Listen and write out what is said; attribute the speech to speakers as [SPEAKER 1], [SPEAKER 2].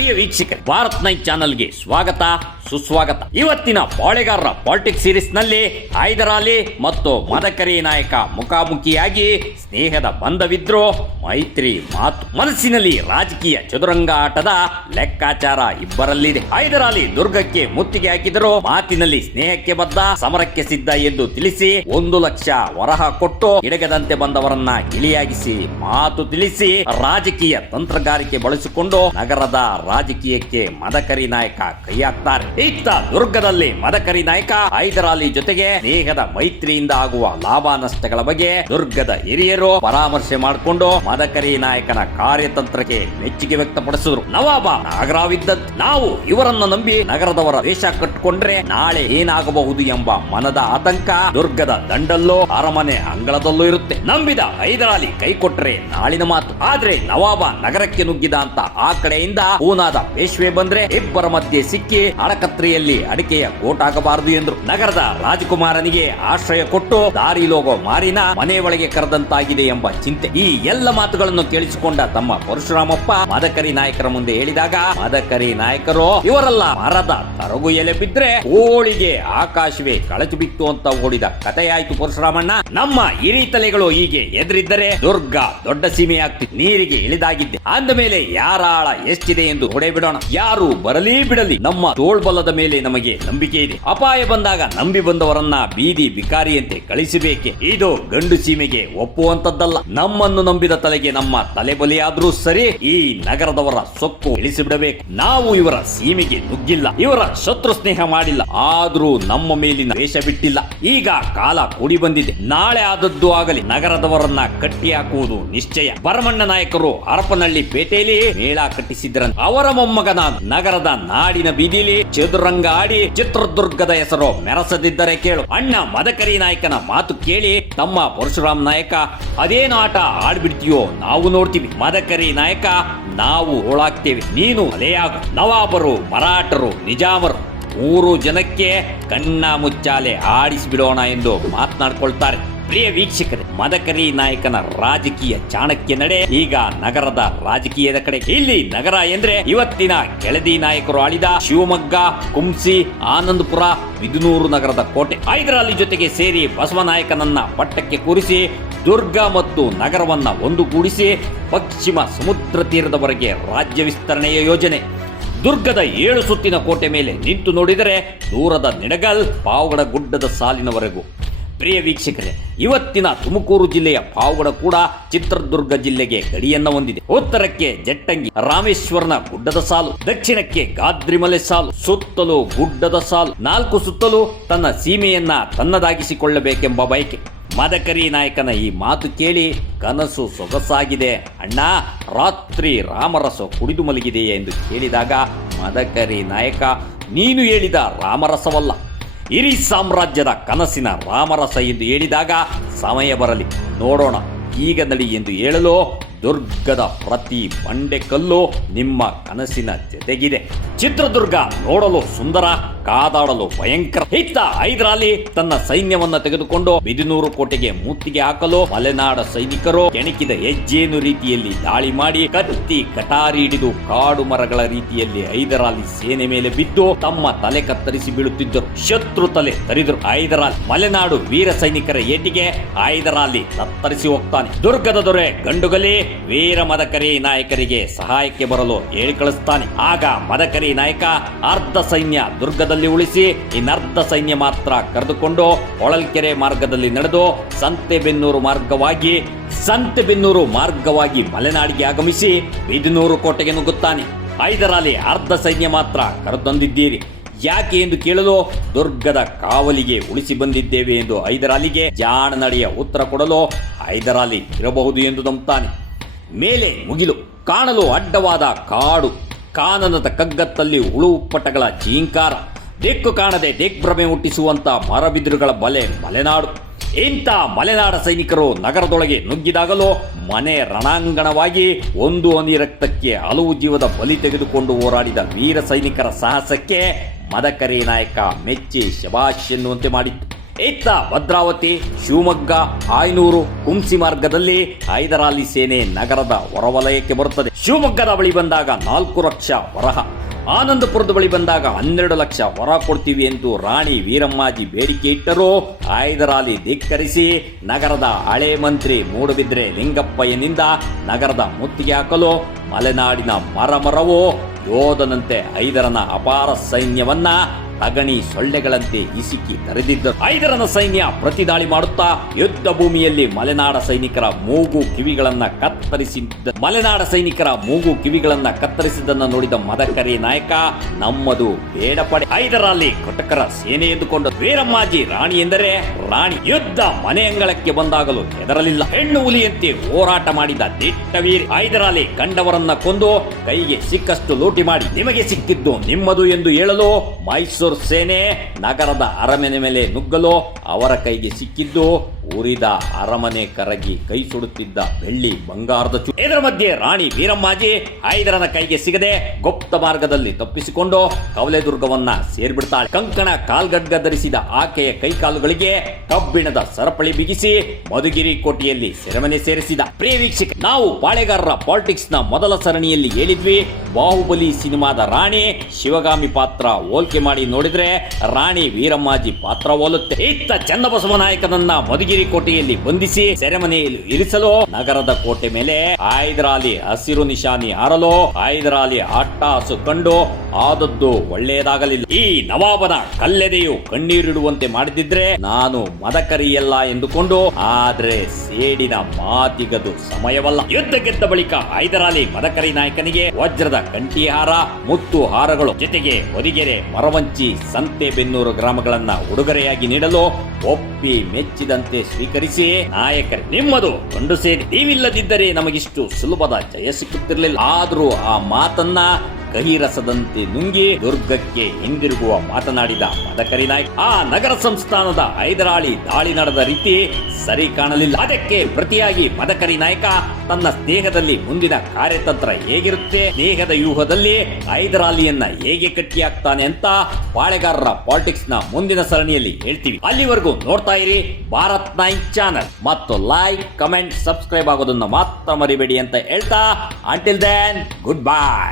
[SPEAKER 1] ಪ್ರಿಯ ವೀಕ್ಷಕರೇ ಭಾರತ್ ನೈಟ್ ಚಾನಲ್ಗೆ ಸ್ವಾಗತ. ಸುಸ್ವಾಗತ. ಇವತ್ತಿನ ಬಾಳೆಗಾರರ ಪಾಲಿಟಿಕ್ಸ್ ಸೀರೀಸ್ನಲ್ಲಿ ಹೈದರಾಲಿ ಮತ್ತು ಮದಕರಿ ನಾಯಕ ಮುಖಾಮುಖಿಯಾಗಿ ಸ್ನೇಹದ ಬಂಧವಿದ್ರು ಮೈತ್ರಿ ಮಾತು. ಮನಸ್ಸಿನಲ್ಲಿ ರಾಜಕೀಯ ಚದುರಂಗ ಆಟದ ಲೆಕ್ಕಾಚಾರ ಇಬ್ಬರಲ್ಲಿದೆ. ಹೈದರಾಲಿ ದುರ್ಗಕ್ಕೆ ಮುತ್ತಿಗೆ ಹಾಕಿದರು ಮಾತಿನಲ್ಲಿ ಸ್ನೇಹಕ್ಕೆ ಬದ್ಧ, ಸಮರಕ್ಕೆ ಸಿದ್ಧ ಎಂದು ತಿಳಿಸಿ ಒಂದು ಲಕ್ಷ ವರಹ ಕೊಟ್ಟು ಇಡಗದಂತೆ ಬಂದವರನ್ನ ಇಳಿಯಾಗಿಸಿ ಮಾತು ತಿಳಿಸಿ ರಾಜಕೀಯ ತಂತ್ರಗಾರಿಕೆ ಬಳಸಿಕೊಂಡು ನಗರದ ರಾಜಕೀಯಕ್ಕೆ ಮದಕರಿ ನಾಯಕ ಕೈ ಹಾಕ್ತಾರೆ. ಇತ್ತ ದುರ್ಗದಲ್ಲಿ ಮದಕರಿ ನಾಯಕ, ಹೈದರಾಲಿ ಜೊತೆಗೆ ಸ್ನೇಹದ ಮೈತ್ರಿಯಿಂದ ಆಗುವ ಲಾಭ ನಷ್ಟಗಳ ಬಗ್ಗೆ ದುರ್ಗದ ಹಿರಿಯರು ಪರಾಮರ್ಶೆ ಮಾಡಿಕೊಂಡು ಮದಕರಿ ನಾಯಕನ ಕಾರ್ಯತಂತ್ರಕ್ಕೆ ಮೆಚ್ಚುಗೆ ವ್ಯಕ್ತಪಡಿಸಿದ್ರು. ನವಾಬ ನಾಗರಾವಿದ್ದತ್ ನಾವು ಇವರನ್ನು ನಂಬಿ ನಗರದವರ ವೇಷ ಕಟ್ಟಿಕೊಂಡ್ರೆ ನಾಳೆ ಏನಾಗಬಹುದು ಎಂಬ ಮನದ ಆತಂಕ ದುರ್ಗದ ದಂಡಲ್ಲೋ ಅರಮನೆ ಅಂಗಳದಲ್ಲೂ ಇರುತ್ತೆ. ನಂಬಿದ ಹೈದರಾಲಿ ಕೈ ಕೊಟ್ರೆ ನಾಳಿನ ಮಾತು. ಆದ್ರೆ ನವಾಬ ನಗರಕ್ಕೆ ನುಗ್ಗಿದ ಅಂತ ಆ ಕಡೆಯಿಂದ ಹೂನಾದ ಪೇಶ್ವೆ ಬಂದ್ರೆ ಇಬ್ಬರ ಮಧ್ಯೆ ಸಿಕ್ಕಿ ಅಡಕತ್ರಿಯಲ್ಲಿ ಅಡಿಕೆಯ ಕೋಟಾಗಬಾರದು ಎಂದ್ರು. ನಗರದ ರಾಜಕುಮಾರನಿಗೆ ಆಶ್ರಯ ಕೊಟ್ಟು ದಾರಿ ಲೋಗೋ ಮಾರಿನ ಮನೆ ಒಳಗೆ ಕರೆದಂತಾಗಿದೆ ಎಂಬ ಚಿಂತೆ. ಈ ಎಲ್ಲ ಮಾತುಗಳನ್ನು ಕೇಳಿಸಿಕೊಂಡ ತಮ್ಮ ಪರಶುರಾಮಪ್ಪ ಮದಕರಿ ನಾಯಕರ ಮುಂದೆ ಹೇಳಿದಾಗ, ಮದಕರಿ ನಾಯಕರು, ಇವರೆಲ್ಲ ಮರದ ತರಗು ಎಲೆ ಬಿದ್ರೆ ಓಳಿಗೆ ಆಕಾಶವೇ ಕಳಚು ಬಿತ್ತು ಅಂತ ಓಡಿದ ಕಥೆಯಾಯ್ತು ಪರಶುರಾಮಣ್ಣ. ನಮ್ಮ ಹಿರಿ ತಲೆಗಳು ಹೀಗೆ ಎದುರಿದ್ದರೆ ದುರ್ಗ ದೊಡ್ಡ ಸೀಮೆ ಆಗ್ತಿತ್ತು ನೀರಿಗೆ ಇಳಿದಾಗಿದ್ದೆ. ಅಂದ ಮೇಲೆ ಯಾರ ಆಳ ಎಷ್ಟಿದೆ ಎಂದು ಹೊಡೆ ಬಿಡೋಣ ಯಾರು ಬರಲಿ ಬಿಡಲಿ. ನಮ್ಮ ತೋಳ್ಬಲದ ಮೇಲೆ ನಮಗೆ ನಂಬಿಕೆ ಇದೆ. ಅಪಾಯ ಬಂದಾಗ ನಂಬಿ ಬಂದವರನ್ನ ಬೀದಿ ಬಿಕಾರಿಯಂತೆ ಕಳಿಸಬೇಕೆ? ಇದು ಗಂಡು ಸೀಮೆಗೆ ಒಪ್ಪುವಂತದ್ದಲ್ಲ. ನಮ್ಮನ್ನು ನಂಬಿದ ತಲೆಗೆ ನಮ್ಮ ತಲೆ ಬಲಿಯಾದ್ರೂ ಸರಿ, ಈ ನಗರದವರ ಸೊಕ್ಕು ಇಳಿಸಿಬಿಡಬೇಕು. ನಾವು ಇವರ ಸೀಮೆಗೆ ನುಗ್ಗಿಲ್ಲ, ಇವರ ಶತ್ರು ಸ್ನೇಹ ಮಾಡಿಲ್ಲ. ಆದ್ರೂ ನಮ್ಮ ಮೇಲಿನ ವೇಷ ಬಿಟ್ಟಿಲ್ಲ. ಈಗ ಕಾಲ ಕೂಡಿ ಬಂದಿದೆ. ನಾಳೆ ಆದದ್ದು ಆಗಲಿ, ನಗರದವರನ್ನ ಕಟ್ಟಿ ಹಾಕುವುದು ನಿಶ್ಚಯ. ಭರಮಣ್ಣ ನಾಯಕರು ಹರಪನಹಳ್ಳಿ ಪೇಟೆಯಲ್ಲಿ ಮೇಳ ಕಟ್ಟಿಸಿದ್ರ ಅವರ ಮೊಮ್ಮಗನ ನಗರದ ನಾಡಿನ ಬೀದಿಲಿ ಚದುರಂಗ ಚಿತ್ರದುರ್ಗದ ಹೆಸರು ಮೆರೆಸದಿದ್ದರೆ ಕೇಳು. ಅಣ್ಣ ಮದಕರಿ ನಾಯಕನ ಮಾತು ಕೇಳಿ ತಮ್ಮ ಪರಶುರಾಮ್ ನಾಯಕ ಅದೇನು ಆಟ ಆಡ್ಬಿಡ್ತೀಯೋ ನಾವು ನೋಡ್ತೀವಿ. ಮದಕರಿ ನಾಯಕ, ನಾವು ಹೋಳಾಗ್ತೇವೆ ನೀನು ಅಲೆಯಾಗು. ನವಾಬರು, ಮರಾಠರು, ನಿಜಾಮರು. ಮೂರು ಜನಕ್ಕೆ ಕಣ್ಣ ಮುಚ್ಚಾಲೆ ಆಡಿಸಿಬಿಡೋಣ ಎಂದು ಮಾತನಾಡ್ಕೊಳ್ತಾರೆ. ಪ್ರಿಯ ವೀಕ್ಷಕರು, ಮದಕರಿ ನಾಯಕನ ರಾಜಕೀಯ ಚಾಣಕ್ಯ ನಡೆ ಈಗ ನಗರದ ರಾಜಕೀಯದ ಕಡೆ. ಇಲ್ಲಿ ನಗರ ಎಂದ್ರೆ ಇವತ್ತಿನ ಕೆಳದಿ ನಾಯಕರು ಆಳಿದ ಶಿವಮೊಗ್ಗ, ಕುಂಸಿ, ಆನಂದಪುರ ಬಿದನೂರು ನಗರದ ಕೋಟೆ. ಹೈದರಾಲಿ ಜೊತೆಗೆ ಸೇರಿ ಬಸವನಾಯಕನನ್ನ ಪಟ್ಟಕ್ಕೆ ಕೂರಿಸಿ, ದುರ್ಗ ಮತ್ತು ನಗರವನ್ನ ಒಂದುಗೂಡಿಸಿ, ಪಶ್ಚಿಮ ಸಮುದ್ರ ತೀರದವರೆಗೆ ರಾಜ್ಯ ವಿಸ್ತರಣೆಯ ಯೋಜನೆ. ದುರ್ಗದ ಏಳು ಸುತ್ತಿನ ಕೋಟೆ ಮೇಲೆ ನಿಂತು ನೋಡಿದರೆ ದೂರದ ನಿಡಗಲ್, ಪಾವಗಡ ಗುಡ್ಡದ ಸಾಲಿನವರೆಗೂ. ಪ್ರಿಯ ವೀಕ್ಷಕರೇ, ಇವತ್ತಿನ ತುಮಕೂರು ಜಿಲ್ಲೆಯ ಪಾವಗಡ ಕೂಡ ಚಿತ್ರದುರ್ಗ ಜಿಲ್ಲೆಗೆ ಗಡಿಯನ್ನ ಹೊಂದಿದೆ. ಉತ್ತರಕ್ಕೆ ಜಟ್ಟಂಗಿ ರಾಮೇಶ್ವರನ ಗುಡ್ಡದ ಸಾಲು, ದಕ್ಷಿಣಕ್ಕೆ ಗಾದ್ರಿಮಲೆ ಸಾಲು, ಸುತ್ತಲೂ ಗುಡ್ಡದ ಸಾಲು, ನಾಲ್ಕು ಸುತ್ತಲೂ ತನ್ನ ಸೀಮೆಯನ್ನ ತನ್ನದಾಗಿಸಿಕೊಳ್ಳಬೇಕೆಂಬ ಬಯಕೆ. ಮದಕರಿ ನಾಯಕನ ಈ ಮಾತು ಕೇಳಿ ಕನಸು ಸೊಗಸಾಗಿದೆ. ಅಣ್ಣ, ರಾತ್ರಿ ರಾಮರಸ ಕುಡಿದು ಮಲಗಿದೆಯೇ ಎಂದು ಕೇಳಿದಾಗ, ಮದಕರಿ ನಾಯಕ, ನೀನು ಹೇಳಿದ ರಾಮರಸವಲ್ಲ. ಇಡೀ ಸಾಮ್ರಾಜ್ಯದ ಕನಸಿನ ರಾಮರಸ ಎಂದು ಹೇಳಿದಾಗ ಸಮಯ ಬರಲಿ. ನೋಡೋಣ ಈಗ ನಡಿ ಎಂದು ಹೇಳಲು ದುರ್ಗದ ಪ್ರತಿ ಬಂಡೆಕಲ್ಲು ನಿಮ್ಮ ಕನಸಿನ ಜೊತೆಗಿದೆ. ಚಿತ್ರದುರ್ಗ ನೋಡಲು ಸುಂದರ, ಕಾದಾಡಲು ಭಯಂಕರ. ಇತ್ತ ಹೈದರಾಲಿ ತನ್ನ ಸೈನ್ಯವನ್ನ ತೆಗೆದುಕೊಂಡು ಬಿದಿನೂರು ಕೋಟೆಗೆ ಮುತ್ತಿಗೆ ಹಾಕಲು ಮಲೆನಾಡ ಸೈನಿಕರು ಕೆಣಕಿದ ಹೆಜ್ಜೇನು ರೀತಿಯಲ್ಲಿ ದಾಳಿ ಮಾಡಿ ಕತ್ತಿ ಕಟಾರಿ ಹಿಡಿದು ಕಾಡು ಮರಗಳ ರೀತಿಯಲ್ಲಿ ಹೈದರಾಲಿ ಸೇನೆ ಮೇಲೆ ಬಿದ್ದು ತಮ್ಮ ತಲೆ ಕತ್ತರಿಸಿ ಬೀಳುತ್ತಿದ್ದರು. ಶತ್ರು ತಲೆ ತರಿದರು. ಹೈದರಾಲಿ ಮಲೆನಾಡು ವೀರ ಸೈನಿಕರ ಏಟಿಗೆ ಹೈದರಾಲಿ ತತ್ತರಿಸಿ ಹೋಗ್ತಾನೆ. ದುರ್ಗದ ದೊರೆ ಗಂಡುಗಲಿ ವೀರ ಮದಕರಿ ನಾಯಕರಿಗೆ ಸಹಾಯಕ್ಕೆ ಬರಲು ಹೇಳಿ ಕಳಿಸ್ತಾನೆ. ಆಗ ಮದಕರಿ ನಾಯಕ ಅರ್ಧ ಸೈನ್ಯ ದುರ್ಗದಲ್ಲಿ ಉಳಿಸಿ, ಇನ್ನರ್ಧ ಸೈನ್ಯ ಮಾತ್ರ ಕರೆದುಕೊಂಡು ಹೊಳಲ್ಕೆರೆ ಮಾರ್ಗದಲ್ಲಿ ನಡೆದು ಸಂತೆಬೆನ್ನೂರು ಮಾರ್ಗವಾಗಿ ಸಂತೆಬೆನ್ನೂರು ಮಾರ್ಗವಾಗಿ ಮಲೆನಾಡಿಗೆ ಆಗಮಿಸಿ ಬಿದಿನೂರು ಕೋಟೆಗೆ ನುಗ್ಗುತ್ತಾನೆ. ಐದರಲ್ಲಿ ಅರ್ಧ ಸೈನ್ಯ ಮಾತ್ರ ಕರೆದೊಂದಿದ್ದೀರಿ. ಯಾಕೆ ಎಂದು ಕೇಳಲು ದುರ್ಗದ ಕಾವಲಿಗೆ ಉಳಿಸಿ ಬಂದಿದ್ದೇವೆ ಎಂದು ಹೈದರಾಲಿಗೆ ಜಾಣ ನಡೆಯ ಉತ್ತರ ಕೊಡಲು ಹೈದರಾಲಿ ಇರಬಹುದು ಎಂದು ನಂಬುತ್ತಾನೆ ಮೇಲೆ ಮುಗಿಲು, ಕಾಣಲು ಅಡ್ಡವಾದ ಕಾಡು, ಕಾನನದ ಕಗ್ಗತ್ತಲ್ಲಿ ಉಳುಪಟಗಳ ಜೀಂಕಾರ, ದಿಕ್ಕು ಕಾಣದೆ ದಿಗ್ಭ್ರಮೆ ಹುಟ್ಟಿಸುವಂಥ ಮರಬಿದಿರುಗಳ ಬಲೆ ಮಲೆನಾಡು. ಇಂಥ ಮಲೆನಾಡ ಸೈನಿಕರು ನಗರದೊಳಗೆ ನುಗ್ಗಿದಾಗಲೂ ಮನೆ ರಣಾಂಗಣವಾಗಿ ಒಂದು ಹನಿ ರಕ್ತಕ್ಕೆ ಹಲವು ಜೀವದ ಬಲಿ ತೆಗೆದುಕೊಂಡು ಹೋರಾಡಿದ ವೀರ ಸೈನಿಕರ ಸಾಹಸಕ್ಕೆ ಮದಕರಿ ನಾಯಕ ಮೆಚ್ಚಿ ಶಬಾಷ್ ಎನ್ನುವಂತೆ ಮಾಡಿತ್ತು. ಇತ್ತ ಭದ್ರಾವತಿ, ಶಿವಮೊಗ್ಗ, ಆಯನೂರು ಕುಂಸಿ ಮಾರ್ಗದಲ್ಲಿ ಹೈದರಾಲಿ ಸೇನೆ ನಗರದ ಹೊರವಲಯಕ್ಕೆ ಬರುತ್ತದೆ. ಶಿವಮೊಗ್ಗದ ಬಳಿ ಬಂದಾಗ ನಾಲ್ಕು ಲಕ್ಷ ವರಹ, ಆನಂದಪುರದ ಬಳಿ ಬಂದಾಗ ಹನ್ನೆರಡು ಲಕ್ಷ ಹೊರ ಕೊಡ್ತೀವಿ ಎಂದು ರಾಣಿ ವೀರಮ್ಮಾಜಿ ಬೇಡಿಕೆ ಇಟ್ಟರು ಹೈದರಾಲಿ ಧಿಕ್ಕರಿಸಿ ನಗರದ ಹಳೆ ಮಂತ್ರಿ ಮೂಡುಬಿದ್ರೆ ಲಿಂಗಪ್ಪಯ್ಯನಿಂದ ನಗರದ ಮುತ್ತಿಗೆ ಹಾಕಲು ಮಲೆನಾಡಿನ ಮರಮರವು ಯೋಧನಂತೆ ಹೈದರನ ಅಪಾರ ಸೈನ್ಯವನ್ನ ಅಗಣಿ ಸೊಳ್ಳೆಗಳಂತೆ ಇಸಿಕಿ ಕರೆದಿದ್ದ ಐದರನ ಸೈನ್ಯ ಪ್ರತಿದಾಳಿ ಮಾಡುತ್ತಾ ಯುದ್ಧ ಭೂಮಿಯಲ್ಲಿ ಮಲೆನಾಡ ಸೈನಿಕರ ಮೂಗು ಕಿವಿಗಳನ್ನ ಕತ್ತರಿಸಿದ್ದ ಮಲೆನಾಡ ಸೈನಿಕರ ಮೂಗು ಕಿವಿಗಳನ್ನ ಕತ್ತರಿಸಿದ್ದನ್ನು ನೋಡಿದ ಮದಕರಿ ನಾಯಕ, ನಮ್ಮದು ಬೇಡ ಪಡೆ ಐದರಲ್ಲಿ ಕಟಕರ ಸೇನೆ ಎಂದುಕೊಂಡ ವೀರಮ್ಮಾಜಿ ರಾಣಿ ಎಂದರೆ ರಾಣಿ. ಯುದ್ಧ ಮನೆ ಅಂಗಳಕ್ಕೆ ಬಂದಾಗಲೂ ಹೆದರಲಿಲ್ಲ. ಹೆಣ್ಣು ಹುಲಿಯಂತೆ ಹೋರಾಟ ಮಾಡಿದ ದಿಟ್ಟ ವೀರಿ ಐದರಲ್ಲಿ ಕಂಡವರನ್ನ ಕೊಂದು ಕೈಗೆ ಸಿಕ್ಕಷ್ಟು ಲೂಟಿ ಮಾಡಿ ನಿಮಗೆ ಸಿಕ್ಕಿದ್ದು ನಿಮ್ಮದು ಎಂದು ಹೇಳಲು ಮೈಸೂರು ಸೇನೆ ನಗರದ ಅರಮನೆ ಮೇಲೆ ನುಗ್ಗಲು ಅವರ ಕೈಗೆ ಸಿಕ್ಕಿದ್ದು ಉರಿದ ಅರಮನೆ ಕರಗಿ ಕೈ ಸುಡುತ್ತಿದ್ದ ಬೆಳ್ಳಿ ಬಂಗಾರದ ಚು ಇದರ ಮಧ್ಯೆ ರಾಣಿ ವೀರಮ್ಮಾಜಿ ಹೈದರನ ಕೈಗೆ ಸಿಗದೆ ಗುಪ್ತ ಮಾರ್ಗದಲ್ಲಿ ತಪ್ಪಿಸಿಕೊಂಡು ಕವಲೆದುರ್ಗವನ್ನ ಸೇರ್ಬಿಡ್ತಾಳೆ. ಕಂಕಣ ಕಾಲ್ಗಡ್ಗ ಧರಿಸಿದ ಆಕೆಯ ಕೈಕಾಲುಗಳಿಗೆ ಕಬ್ಬಿಣದ ಸರಪಳಿ ಬಿಗಿಸಿ ಮಧುಗಿರಿ ಕೋಟೆಯಲ್ಲಿ ಸೆರೆಮನೆ ಸೇರಿಸಿದ. ಪ್ರಿಯ ವೀಕ್ಷಕ, ನಾವು ಪಾಳೆಗಾರರ ಪಾಲಿಟಿಕ್ಸ್ನ ಮೊದಲ ಸರಣಿಯಲ್ಲಿ ಹೇಳಿದ್ವಿ, ಬಾಹುಬಲಿ ಸಿನಿಮಾದ ರಾಣಿ ಶಿವಗಾಮಿ ಪಾತ್ರ ಹೋಲ್ಕೆ ಮಾಡಿ ನೋಡಿದ್ರೆ ರಾಣಿ ವೀರಮ್ಮಾಜಿ ಪಾತ್ರ ಹೋಲುತ್ತೆ. ಇತ್ತ ಚನ್ನಬಸವ ನಾಯಕನನ್ನ ಮಧುಗಿರಿ ಕೋಟೆಯಲ್ಲಿ ಬಂಧಿಸಿ ಸೆರೆಮನೆಯಲ್ಲಿ ಇರಿಸಲು, ನಗರದ ಕೋಟೆ ಮೇಲೆ ಆಯ್ದರಾಲಿ ಹಸಿರು ನಿಶಾನಿ ಹಾರಲು ಹೈದರಾಲಿ ಹಸು ಕಂಡು ಆದದ್ದು ಒಳ್ಳೆಯದಾಗಲಿಲ್ಲ. ಈ ನವಾಬನ ಕಲ್ಲೆದೆಯು ಕಣ್ಣೀರಿಡುವಂತೆ ಮಾಡಿದಿದ್ರೆ ನಾನು ಮದಕರಿಯಲ್ಲ ಎಂದುಕೊಂಡು, ಆದ್ರೆ ಸೇಡಿನ ಮಾತಿಗದು ಸಮಯವಲ್ಲ. ಯುದ್ಧ ಗೆದ್ದ ಬಳಿಕ ಹೈದರಾಲಿ ಮದಕರಿ ನಾಯಕನಿಗೆ ವಜ್ರದ ಕಂಠಿಹಾರ, ಮುತ್ತು ಹಾರಗಳು ಜೊತೆಗೆ ಹೊದಿಗೆರೆ ಮರವಂಚಿ ಸಂತೆಬೆನ್ನೂರು ಗ್ರಾಮಗಳನ್ನ ಉಡುಗೊರೆಯಾಗಿ ನೀಡಲು ಒಪ್ಪಿ ಮೆಚ್ಚಿದಂತೆ ಸ್ವೀಕರಿಸಿ ನಾಯಕರು, ನಿಮ್ಮದು ಗಂಡು ಸೇರಿ ನೀವಿಲ್ಲದಿದ್ದರೆ ನಮಗಿಷ್ಟು ಸುಲಭದ ಜಯ ಸಿಕ್ಕುತ್ತಿರಲಿಲ್ಲ. ಆದರೂ ಆ ಮಾತನ್ನ ಕಹಿರಸದಂತೆ ನುಂಗಿ ದುರ್ಗಕ್ಕೆ ಹಿಂದಿರುಗುವ ಮಾತನಾಡಿದ ಮದಕರಿ ನಾಯ್ಕ. ಆ ನಗರ ಸಂಸ್ಥಾನದ ಐದರಾಳಿ ದಾಳಿ ನಡೆದ ರೀತಿ ಸರಿ ಕಾಣಲಿಲ್ಲ. ಅದಕ್ಕೆ ಪ್ರತಿಯಾಗಿ ಮದಕರಿ ನಾಯಕ ತನ್ನ ಸ್ನೇಹದಲ್ಲಿ ಮುಂದಿನ ಕಾರ್ಯತಂತ್ರ ಹೇಗಿರುತ್ತೆ, ಸ್ನೇಹದ ವ್ಯೂಹದಲ್ಲಿ ಐದರಾಲಿಯನ್ನ ಹೇಗೆ ಕಟ್ಟಿಯಾಗ್ತಾನೆ ಅಂತ ಪಾಳೆಗಾರರ ಪಾಲಿಟಿಕ್ಸ್ನ ಮುಂದಿನ ಸರಣಿಯಲ್ಲಿ ಹೇಳ್ತೀವಿ. ಅಲ್ಲಿವರೆಗೂ ನೋಡ್ತಾ ಇರಿ ಭಾರತ್ ನೈನ್ ಚಾನಲ್. ಮತ್ತು ಲೈಕ್, ಕಮೆಂಟ್, ಸಬ್ಸ್ಕ್ರೈಬ್ ಆಗೋದನ್ನ ಮಾತ್ರ ಮರಿಬೇಡಿ ಅಂತ ಹೇಳ್ತಾ ಅಂಟಿಲ್ ದೆನ್ ಗುಡ್ ಬೈ